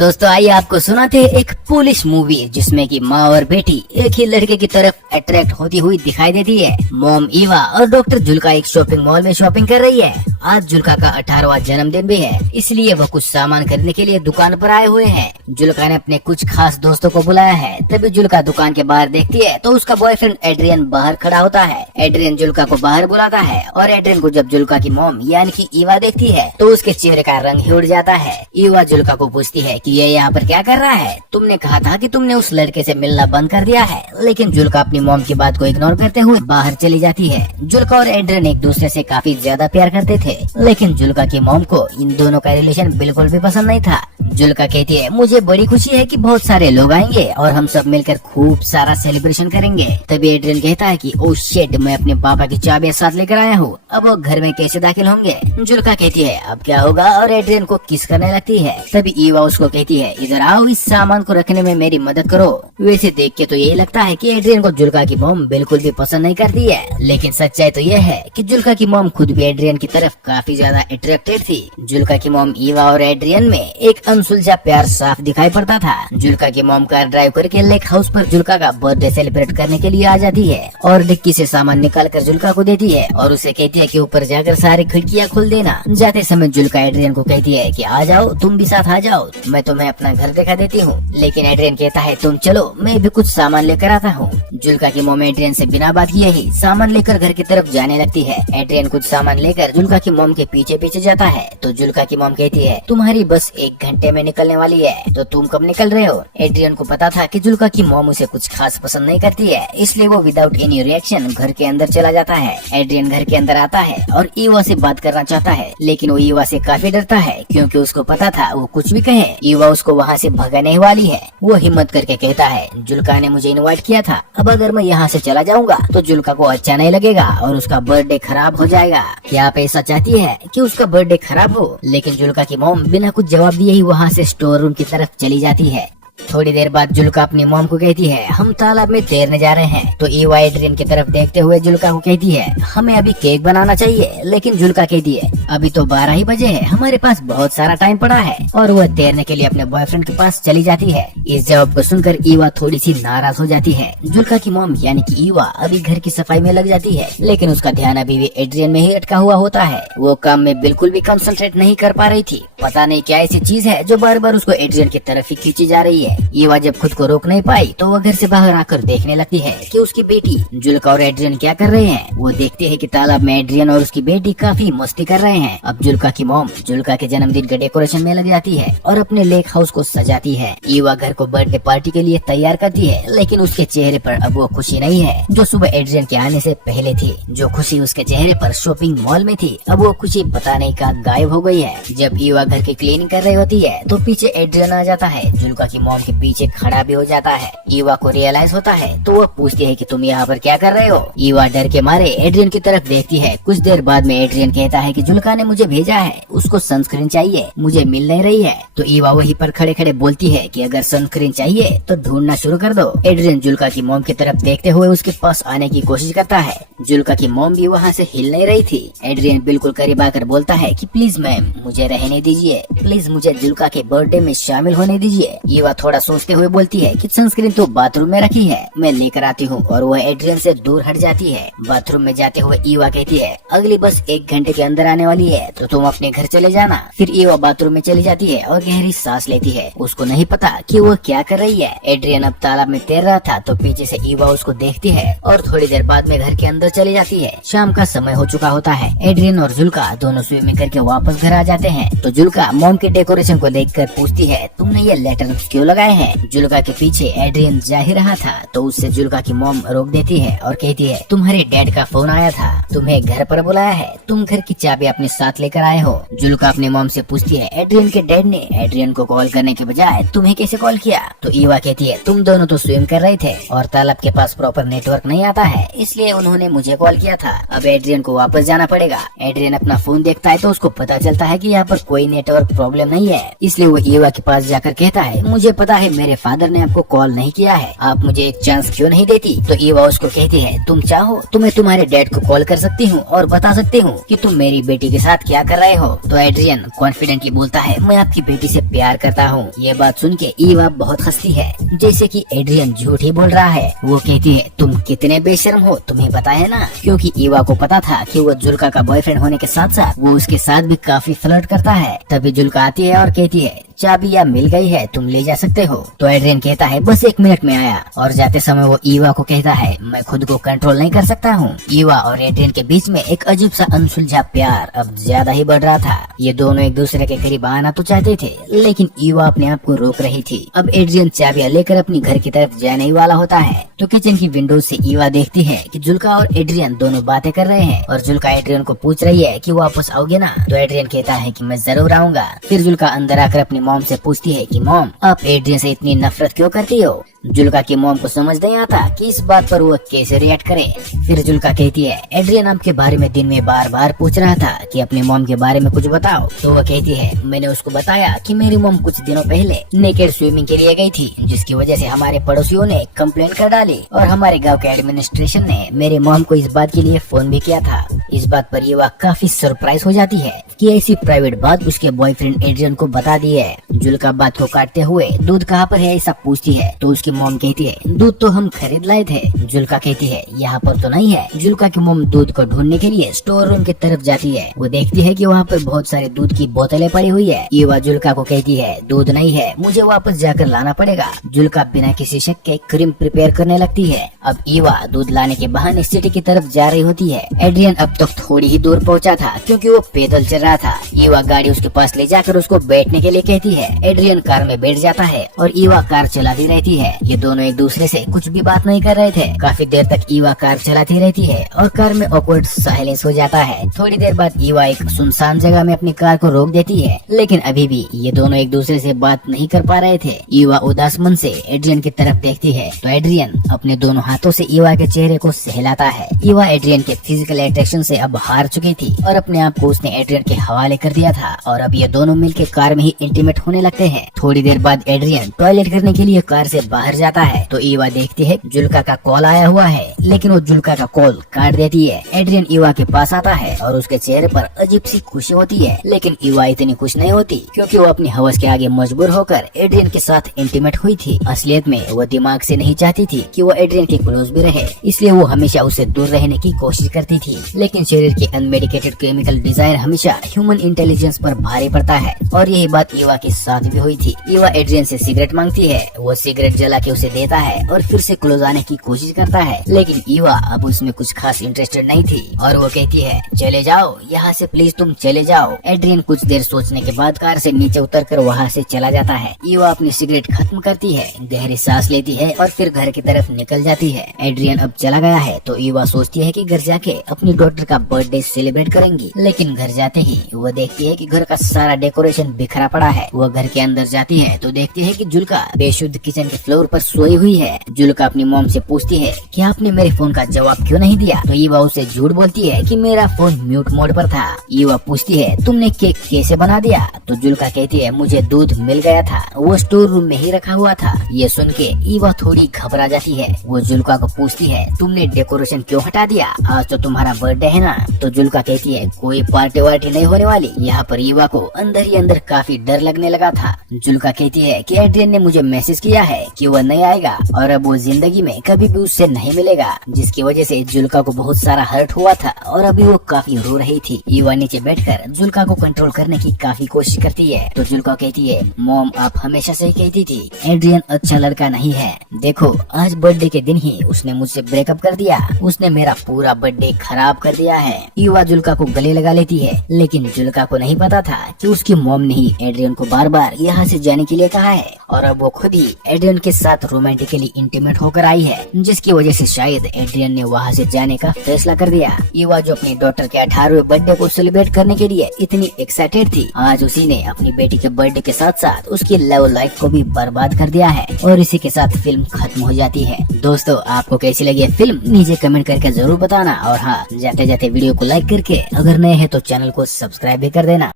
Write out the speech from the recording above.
दोस्तों आइए आपको सुनाते हैं एक पुलिस मूवी जिसमें कि माँ और बेटी एक ही लड़के की तरफ अट्रैक्ट होती हुई दिखाई देती है। मॉम ईवा और डॉक्टर जुल्का एक शॉपिंग मॉल में शॉपिंग कर रही है। आज जुल्का का 18वां जन्मदिन भी है, इसलिए वह कुछ सामान खरीदने के लिए दुकान पर आए हुए हैं। जुल्का ने अपने कुछ खास दोस्तों को बुलाया है। तभी जुल्का दुकान के बाहर देखती है तो उसका बॉयफ्रेंड एड्रियन बाहर खड़ा होता है। एड्रियन जुल्का को बाहर बुलाता है और एड्रियन को जब जुल्का की मॉम यानी कि ईवा देखती है तो उसके चेहरे का रंग ही उड़ जाता है। ईवा जुल्का को पूछती है कि ये यहाँ पर क्या कर रहा है? तुमने कहा था कि तुमने उस लड़के से मिलना बंद कर दिया है। लेकिन जुल्का अपनी मॉम की बात को इग्नोर करते हुए बाहर चली जाती है। जुल्का और एड्रियन एक दूसरे से काफी ज्यादा प्यार करते थे, लेकिन जुल्का की मॉम को इन दोनों का रिलेशन बिल्कुल भी पसंद नहीं था। जुल्का कहती है मुझे बड़ी खुशी है कि बहुत सारे लोग आएंगे और हम सब मिलकर खूब सारा सेलिब्रेशन करेंगे। तभी एड्रियन कहता है कि ओह शिट, मैं अपने पापा की चाबियां साथ लेकर आया हूँ, अब वो घर में कैसे दाखिल होंगे? जुल्का कहती है अब क्या होगा और एड्रियन को किस करने लगती है। तभी ईवा उसको कहती है इधर आओ, इस सामान को रखने में मेरी मदद करो। वैसे देख के तो यही लगता है कि एड्रियन को जुल्का की मॉम बिल्कुल भी पसंद नहीं करती है, लेकिन सच्चाई तो यह है कि जुल्का की मॉम खुद भी एड्रियन की तरफ काफी ज्यादा अट्रैक्टेड थी। जुल्का की मॉम ईवा और एड्रियन में एक अनसुलझा प्यार साफ दिखाई पड़ता था। जुल्का की मॉम कार ड्राइव करके लेक हाउस पर जुल्का का बर्थडे सेलिब्रेट करने के लिए आ जाती है और डिक्की से सामान निकाल कर जुल्का को देती है और उसे कहती है कि ऊपर जाकर सारी खिड़कियां खोल देना। जाते समय जुल्का एड्रियन को कहती है कि आ जाओ, तुम भी साथ आ जाओ, मैं तुम्हें अपना घर दिखा देती हूँ। लेकिन एड्रियन कहता है तुम चलो, मैं भी कुछ सामान लेकर आता हूँ। जुल्का की मॉम एड्रियन से बिना बात किए ही सामान लेकर घर की तरफ जाने लगती है। एड्रियन कुछ सामान लेकर जुल्का की मॉम के पीछे पीछे जाता है तो जुल्का की मॉम कहती है तुम्हारी बस 1 घंटे में निकलने वाली है, तो तुम कब निकल रहे हो? एड्रियन को पता था कि जुल्का की मॉम उसे कुछ खास पसंद नहीं करती है, इसलिए वो विदाउट एनी रिएक्शन घर के अंदर चला जाता है। एड्रियन घर के अंदर आता है और ईवा से बात करना चाहता है, लेकिन वो ईवा से काफी डरता है क्योंकि उसको पता था वो कुछ भी कहे ईवा उसको वहाँ से भगाने वाली है। वो हिम्मत करके कहता है जुल्का ने मुझे इनवाइट किया था, अब अगर मैं यहाँ से चला जाऊंगा तो जुल्का को अच्छा नहीं लगेगा और उसका बर्थडे खराब हो जाएगा। क्या आप ऐसा चाहती है कि उसका बर्थडे खराब हो? लेकिन जुल्का की मॉम बिना कुछ जवाब दिए ही वहाँ से स्टोर रूम की तरफ चली जाती है। थोड़ी देर बाद जुल्का अपनी मॉम को कहती है हम तालाब में तैरने जा रहे हैं। तो ईवा एड्रियन की तरफ देखते हुए जुल्का को कहती है हमें अभी केक बनाना चाहिए। लेकिन जुल्का कहती है अभी तो 12 ही बजे है, हमारे पास बहुत सारा टाइम पड़ा है, और वह तैरने के लिए अपने बॉयफ्रेंड के पास चली जाती है। इस जवाब को सुनकर ईवा थोड़ी सी नाराज हो जाती है। जुल्का की मॉम यानी कि ईवा अभी घर की सफाई में लग जाती है, लेकिन उसका ध्यान अभी भी एड्रियन में ही अटका हुआ होता है। वो काम में बिल्कुल भी कंसंट्रेट नहीं कर पा रही थी। पता नहीं क्या ऐसी चीज है जो बार बार उसको एड्रियन की तरफ ही खींची जा रही है। ईवा जब खुद को रोक नहीं पाई तो वह घर से बाहर आकर देखने लगती है कि उसकी बेटी जुल्का और एड्रियन क्या कर रहे हैं। वो देखते हैं कि तालाब में एड्रियन और उसकी बेटी काफी मस्ती कर रहे हैं। अब जुल्का की मॉम जुल्का के जन्मदिन के डेकोरेशन में लग जाती है और अपने लेक हाउस को सजाती है। ईवा घर को बर्थडे पार्टी के लिए तैयार करती है, लेकिन उसके चेहरे पर अब वो खुशी नहीं है जो सुबह एड्रियन के आने से पहले थी। जो खुशी उसके चेहरे पर शॉपिंग मॉल में थी, अब वो खुशी पता नहीं कहाँ गायब हो गई है। जब ईवा घर की क्लीनिंग कर रही होती है तो पीछे एड्रियन आ जाता है। जुल्का की मॉम के पीछे खड़ा भी हो जाता है। ईवा को रियलाइज होता है तो वो पूछती है कि तुम यहाँ पर क्या कर रहे हो? ईवा डर के मारे एड्रियन की तरफ देखती है। कुछ देर बाद में एड्रियन कहता है कि जुल्का ने मुझे भेजा है, उसको सनस्क्रीन चाहिए, मुझे मिल नहीं रही है। तो ईवा वहीं पर खड़े खड़े बोलती है कि अगर सनस्क्रीन चाहिए तो ढूंढना शुरू कर दो। एड्रियन जुल्का की मॉम की तरफ देखते हुए उसके पास आने की कोशिश करता है। जुल्का की मॉम भी वहाँ से हिल नहीं रही थी। एड्रियन बिल्कुल करीब आकर बोलता है कि प्लीज मैम मुझे रहने दीजिए, प्लीज मुझे जुल्का के बर्थडे में शामिल होने दीजिए। ईवा थोड़ा सोचते हुए बोलती है कि सनस्क्रीन तो बाथरूम में रखी है, मैं लेकर आती हूँ, और वह एड्रियन से दूर हट जाती है। बाथरूम में जाते हुए ईवा कहती है अगली बस 1 घंटे के अंदर आने वाली है, तो तुम अपने घर चले जाना। फिर ईवा बाथरूम में चली जाती है और गहरी सांस लेती है। उसको नहीं पता कि वो क्या कर रही है। एड्रियन अब तालाब में तैर रहा था तो पीछे से ईवा उसको देखती है और थोड़ी देर बाद में घर के अंदर चली जाती है। शाम का समय हो चुका होता है। एड्रियन और जुल्का दोनों स्विमिंग करके वापस घर आ जाते हैं। तो जुल्का मॉम के डेकोरेशन को देखकर पूछती है तुमने ये लेटर क्यों लगाए हैं? जुल्का के पीछे एड्रियन जा ही रहा था तो उससे जुल्का की मॉम रोक देती है और कहती है तुम्हारे डैड का फोन आया था, तुम्हें घर पर बुलाया है, तुम घर की चाबी अपने साथ लेकर आए हो। जुल्का अपने मॉम से पूछती है एड्रियन के डैड ने एड्रियन को कॉल करने के बजाय तुम्हें कैसे कॉल किया? तो ईवा कहती है तुम दोनों तो स्विम कर रहे थे और तालाब के पास प्रॉपर नेटवर्क नहीं आता है, इसलिए उन्होंने मुझे कॉल किया था। अब एड्रियन को वापस जाना पड़ेगा। एड्रियन अपना फोन देखता है तो उसको पता चलता है कि यहाँ पर कोई नेटवर्क प्रॉब्लम नहीं है, इसलिए वो ईवा के पास जाकर कहता है मुझे पता है मेरे फादर ने आपको कॉल नहीं किया है, आप मुझे एक चांस क्यों नहीं देती? तो ईवा उसको कहती है तुम चाहो तो मैं तुम्हारे डैड को कॉल कर सकती हूँ और बता सकती हूँ कि तुम मेरी बेटी के साथ क्या कर रहे हो। तो एड्रियन कॉन्फिडेंटली बोलता है मैं आपकी बेटी से प्यार करता हूँ। ये बात सुन के ईवा बहुत हंसती है, जैसे कि एड्रियन झूठ ही बोल रहा है। वो कहती है तुम कितने बेशर्म हो, तुम्हें पता है ना, क्योंकि ईवा को पता था कि वो जुल्का का बॉयफ्रेंड होने के साथ साथ वो उसके साथ भी काफी फ्लर्ट करता है। तभी जुल्का आती है और कहती है चाबियां मिल गई है, तुम ले जा सकते हो। तो एड्रियन कहता है बस 1 मिनट में आया, और जाते समय वो ईवा को कहता है मैं खुद को कंट्रोल नहीं कर सकता हूँ। ईवा और एड्रियन के बीच में एक अजीब सा अनसुलझा प्यार अब ज्यादा ही बढ़ रहा था। ये दोनों एक दूसरे के करीब आना तो चाहते थे, लेकिन ईवा अपने आप को रोक रही थी। अब एड्रियन चाबियां लेकर अपनी घर की तरफ जाने ही वाला होता है तो किचन की विंडो से ईवा देखती है कि जुल्का और एड्रियन दोनों बातें कर रहे हैं, और जुल्का एड्रियन को पूछ रही है कि वापस आओगे ना? तो एड्रियन कहता है कि मैं जरूर आऊंगा। फिर जुल्का अंदर आकर अपनी मॉम से पूछती है कि मॉम आप एड्रियन से इतनी नफरत क्यों करती हो? जुल्का की मॉम को समझ नहीं आता कि इस बात पर वो कैसे रिएक्ट करे। फिर जुल्का कहती है एड्रियन आपके बारे में दिन में बार बार पूछ रहा था कि अपनी मॉम के बारे में कुछ बताओ। तो वो कहती है मैंने उसको बताया कि मेरी मॉम कुछ दिनों पहले नेकेड स्विमिंग के लिए गई थी, जिसकी वजह से हमारे पड़ोसियों ने कंप्लेंट कर डाली और हमारे गांव के एडमिनिस्ट्रेशन ने मेरे मॉम को इस बात के लिए फोन भी किया था। इस बात पर ये काफी सरप्राइज हो जाती है कि ऐसी प्राइवेट बात उसके बॉयफ्रेंड एड्रियन को बता दी है। जुल्का बात को काटते हुए दूध कहाँ पर है ऐसा पूछती है तो उसकी मॉम कहती है दूध तो हम खरीद लाए थे। जुल्का कहती है यहाँ पर तो नहीं है। जुल्का की मॉम दूध को ढूंढने के लिए स्टोर रूम की तरफ जाती है। वो देखती है कि वहाँ पर बहुत सारे दूध की बोतलें पड़ी हुई है। ईवा जुल्का को कहती है दूध नहीं है, मुझे वापस जाकर लाना पड़ेगा। जुल्का बिना किसी शक के क्रीम प्रिपेयर करने लगती है। अब ईवा दूध लाने के बहाने सिटी की तरफ जा रही होती है। एड्रियन अब तक थोड़ी ही दूर पहुँचा था क्योंकि वो पैदल चल रहा था। ईवा गाड़ी उसके पास ले जाकर उसको बैठने के लिए कहती है। एड्रियन कार में बैठ जाता है और ईवा कार चलाती रहती है। ये दोनों एक दूसरे से कुछ भी बात नहीं कर रहे थे। काफी देर तक ईवा कार चलाती रहती है और कार में ऑकवर्ड साइलेंस हो जाता है। थोड़ी देर बाद ईवा एक सुनसान जगह में अपनी कार को रोक देती है, लेकिन अभी भी ये दोनों एक दूसरे से बात नहीं कर पा रहे थे। ईवा उदास मन से एड्रियन की तरफ देखती है तो एड्रियन अपने दोनों हाथों से ईवा के चेहरे को सहलाता है। ईवा एड्रियन के फिजिकल अट्रैक्शन से अब हार चुकी थी और अपने आप को उसने एड्रियन के हवाले कर दिया था, और अब ये दोनों मिलकर कार में ही इंटीमेट होने लगते हैं। थोड़ी देर बाद एड्रियन टॉयलेट करने के लिए कार से बाहर जाता है तो ईवा देखती है जुल्का का कॉल आया हुआ है, लेकिन वो जुल्का का कॉल काट देती है। एड्रियन ईवा के पास आता है और उसके चेहरे पर अजीब सी खुशी होती है, लेकिन ईवा इतनी खुश नहीं होती क्योंकि वो अपनी हवस के आगे मजबूर होकर एड्रियन के साथ इंटीमेट हुई थी। असलियत में वो दिमाग से नहीं चाहती थी कि वो एड्रियन के क्लोज भी रहे, इसलिए वो हमेशा उससे दूर रहने की कोशिश करती थी। लेकिन शरीर के अनमेडिकेटेड केमिकल डिजायर हमेशा ह्यूमन इंटेलिजेंस पर भारी पड़ता है, और यही बात ईवा के साथ भी हुई थी। ईवा एड्रियन से सिगरेट मांगती है, वो सिगरेट जला के उसे देता है और फिर से क्लोज आने की कोशिश करता है, लेकिन ईवा अब उसमें कुछ खास इंटरेस्टेड नहीं थी और वो कहती है चले जाओ यहाँ से, प्लीज तुम चले जाओ। एड्रियन कुछ देर सोचने के बाद कार से नीचे उतरकर वहाँ से चला जाता है। ईवा अपनी सिगरेट खत्म करती है, गहरी सांस लेती है और फिर घर की तरफ निकल जाती है। एड्रियन अब चला गया है तो ईवा सोचती है कि घर जाके अपनी डॉटर का बर्थडे सेलिब्रेट करेंगी, लेकिन घर जाते ही वो देखती है कि घर का सारा डेकोरेशन बिखरा पड़ा है। वो घर के अंदर जाती है तो देखती है कि जुल्का बेशुद्ध किचन के फ्लोर पर सोई हुई है। जुल्का अपनी मॉम से पूछती है कि आपने मेरे फोन का जवाब क्यों नहीं दिया? तो ईवा उसे झूठ बोलती है कि मेरा फोन म्यूट मोड पर था। ईवा पूछती है तुमने केक कैसे बना दिया? तो जुल्का कहती है मुझे दूध मिल गया था, वो स्टोर रूम में ही रखा हुआ था। ये सुन के ईवा थोड़ी घबरा जाती है। वो जुल्का को पूछती है तुमने डेकोरेशन क्यों हटा दिया? आज तो तुम्हारा बर्थडे है ना? तो जुल्का कहती है कोई पार्टी वार्टी नहीं होने वाली। यहाँ पर ईवा को अंदर ही अंदर काफी डर लगने लगा था। जुल्का कहती है कि एड्रियन ने मुझे मैसेज किया है कि वह नहीं आएगा और अब वो जिंदगी में कभी भी उससे नहीं मिलेगा, जिसकी वजह से जुल्का को बहुत सारा हर्ट हुआ था और अभी वो काफी रो रही थी। ईवा नीचे बैठकर जुल्का को कंट्रोल करने की काफी कोशिश करती है तो जुल्का कहती है मॉम आप हमेशा से ही कहती थी एड्रियन अच्छा लड़का नहीं है, देखो आज बर्थडे के दिन ही उसने मुझसे ब्रेकअप कर दिया, उसने मेरा पूरा बर्थडे खराब कर दिया है। ईवा जुल्का को गले लगा लेती है, लेकिन जुल्का को नहीं पता था कि उसकी मॉम ने ही एड्रियन को बार बार यहाँ से जाने के लिए कहा है और अब वो खुद ही एड्रियन के साथ रोमांटिकली इंटीमेट होकर आई है, जिसकी वजह से शायद एड्रियन ने वहाँ से जाने का फैसला कर दिया। ईवा जो अपनी डॉटर के 18वें बर्थडे को सेलिब्रेट करने के लिए इतनी एक्साइटेड थी, आज उसी ने अपनी बेटी के बर्थडे के साथ साथ उसकी लव लाइफ को भी बर्बाद कर दिया है और इसी के साथ फिल्म खत्म हो जाती है। दोस्तों आपको कैसी लगी फिल्म नीचे कमेंट करके जरूर बताना, और हाँ जाते जाते वीडियो को लाइक करके अगर नए हैं तो चैनल को सब्सक्राइब भी कर देना।